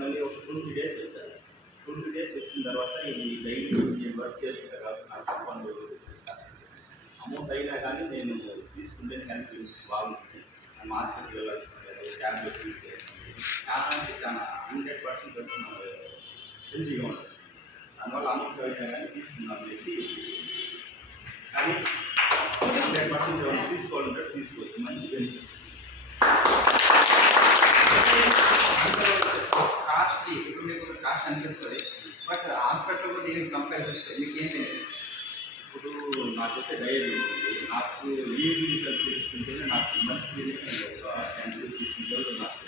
మళ్ళీ ఒక 20 డేస్ వచ్చాను. 20 డేస్ వచ్చిన తర్వాత ఈ డైలీ నేను వర్క్ చేసిన తర్వాత నాకు తప్పని అమౌంట్ అయినా కానీ నేను తీసుకుంటే కనుక బాగుంటుంది. మనం హాస్పిటల్కి వెళ్ళాల్సిన లేదు, ట్యాబ్లెట్ యూజ్ చేయాలి, చాలా అంటే చాలా 100% హెల్తీగా ఉంటుంది. దానివల్ల అమౌంట్ అయినా కానీ తీసుకుందాం అనేసి, కానీ 100% తీసుకోవాలంటే తీసుకోవచ్చు, మంచి బెనిఫిట్స్. కాస్ట్లీ ఇప్పుడు మీకు కాస్ట్ అనిపిస్తుంది, బట్ హాస్పిటల్కు దీనికి కంపేర్ చేస్తే మీకు ఏం తెలియదు. ఇప్పుడు నాకైతే డయాబెటీస్ ఉంది. నాకు ఈ రిజల్ట్ తీసుకుంటేనే నాకు మంచి ఒక 10 to 15 నాకు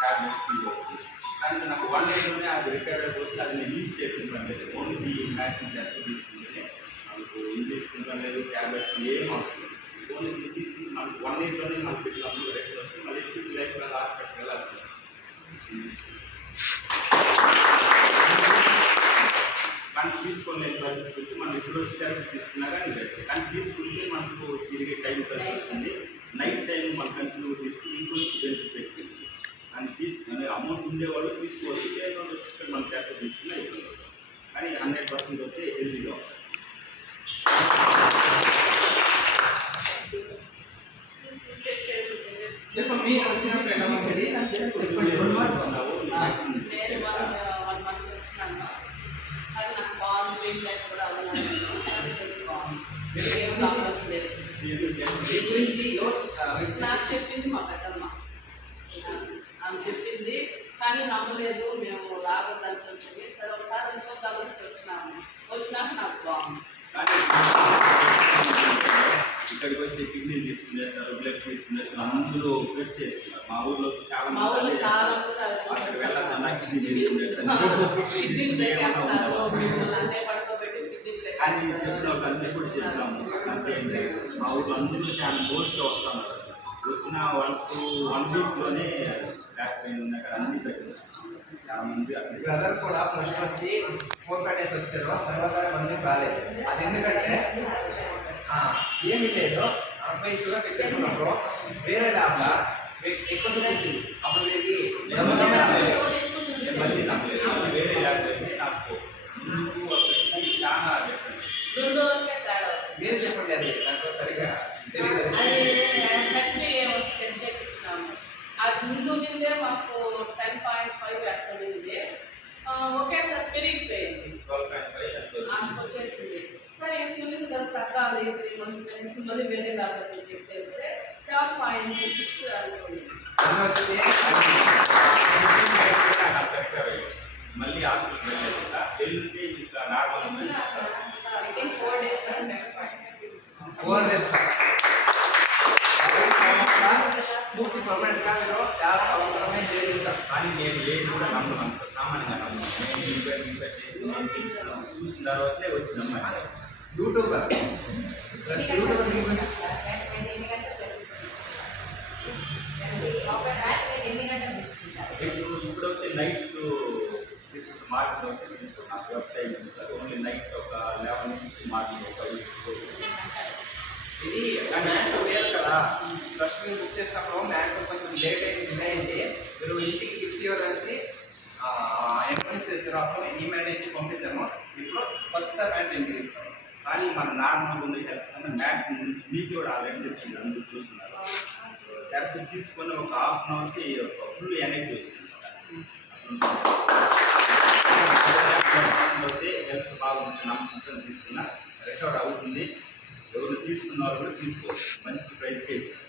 ట్యాబ్లెట్స్ తీసుకోవచ్చు. కానీ నాకు 1 డేలోనే అది రిపేర్ అయిపోతుంది. అది నేను యూజ్ చేసిందంటే ఓన్లీ మ్యాక్సిమం టెస్ట్ తీసుకుంటేనే నాకు ఇంజెక్షన్ లేదు, ట్యాబ్లెట్స్ ఏం అవసరం లేదు. ఓన్లీ తీసుకుంటే నాకు 1 ఇయర్లోనే నాకు పెట్టినప్పుడు రెస్ట్ వస్తుంది. మళ్ళీ లైఫ్ లాగా హాస్పిటల్కి వెళ్ళాలి. కానీ తీసుకునే పరిస్థితి మనం ఇప్పుడు స్టాబ్లెట్ తీసుకున్నా కానీ బెస్ట్. కానీ తీసుకుంటే మనకు తిరిగే టైం కలిసి వస్తుంది. నైట్ టైం మన కంటిన్యూ తీసుకుని ఇంకొంచెం బెనిఫిట్ ఎక్కువ. కానీ తీసుకునే అమౌంట్ ఉండేవాళ్ళు తీసుకోవచ్చు, లేకపోతే వచ్చి మన ట్యాబ్లెట్ తీసుకున్నా అయిపోవచ్చు. కానీ 100% వస్తే హెల్తీగా ఉంటుంది. మీరు వచ్చినప్పుడు ఎలా ఉంటుంది? నాకు చెప్పింది మా పెద్దమ్మ, ఆమె చెప్పింది కానీ నమ్మలేదు. మేము రావద్దనుకుంటుంది. సరే ఒకసారి చూద్దామని వచ్చినాక నాకు బాగుంది. ఇక్కడికి వచ్చి కిడ్నీ తీసుకునేస్తారు, బ్లడ్ తీసుకునేస్తారు, అందరూ టెస్ట్ చేస్తున్నారు. మా ఊర్లో చాలా మంది అక్కడికి వెళ్ళాలన్నా కిడ్నీ తీసుకునేస్తారు. అది చెప్పిన వాళ్ళందరూ కూడా చెప్పినాము. అంటే మా ఊర్లో అందరూ చాలా మోస్ట్ వస్తున్నారు. వచ్చిన 1 వీక్లోనే బ్యాక్ పెయిన్ అక్కడ అన్ని తగ్గింది. చాలా మంది బ్రదర్ కూడా ఫస్ట్ వచ్చి 4-5 డేస్ వచ్చారు, తర్వాత మంది రాలేదు. అది ఎందుకంటే ఏమీ లేదు, అబ్బాయి షుగర్ చెక్ చేసుకున్నప్పుడు వేరే ల్యాబ్లా ఎక్కువ చూపించింది. అప్పుడు వీరికి మళ్ళీ నాకు వేరే ల్యాబ్ అయితే నాకు చాలా మీరు చెప్పండి, అది నాకు సరిగ్గా తెలియదు. అది ముందు నిందే మాకు 10.5 అక్కడింది, ఒకేసారి పెరిగిపోయింది, వచ్చేసింది. సరే ఎందుకు కదా తగ్గాలి 3 months మళ్ళీ వేరే డాక్టర్ చెక్ చేస్తే 7.6 అనుకోండి. మళ్ళీ హాస్పిటల్కి వెళ్ళేదా వెళ్తే ఇంకా నార్మల్ 4 days 4 days పూర్తి పర్మనెంట్గా మీరు అవసరమే చేరుతాం. కానీ నేను ఏది కూడా నమ్మను, అంత సామాన్యంగా నమ్మను. నేను చూసిన తర్వాతే వచ్చిన యూట్యూబర్ ఇప్పుడైతే నైట్ తీసుకుంటే మార్కెట్ అయితే తీసుకుంటాం. వెబ్సైట్ ఉంటుంది, ఓన్లీ నైట్ ఒక 11 నుంచి మార్నింగ్ ఒక 5. ఇది మ్యాట్ వేరు కదా, ఫస్ట్ మీరు బుక్ చేసినప్పుడు మ్యాట్ కొంచెం లేట్ అయింది, డిలే అయింది. మీరు ఇంటికి గిఫ్ట్ ఇవ్వాలనేసి ఎంట్రన్స్ చేశారు. అప్పుడు ఈ మ్యాట్ ఇచ్చి పంపించాము. ఇప్పుడు కొత్త మ్యాట్ ఇంటికి ఇస్తాము. కానీ మన నార్మల్ ఉంది కదా మ్యాట్ నుంచి మీకు కూడా ఆల్రెడీ తెచ్చింది, అందరూ చూస్తున్నారు. ట్యాబ్లెట్ తీసుకొని ఒక 1/2 అవర్కి ఫుల్ ఎనర్జీ వస్తుంది. హెల్త్ బాగుంటుంది, నమ్మకం తీసుకున్నా రికవర్ అవుతుంది. ఎవరు తీసుకున్న వాళ్ళు కూడా తీసుకోవచ్చు, మంచి ప్రైస్కే ఇస్తారు.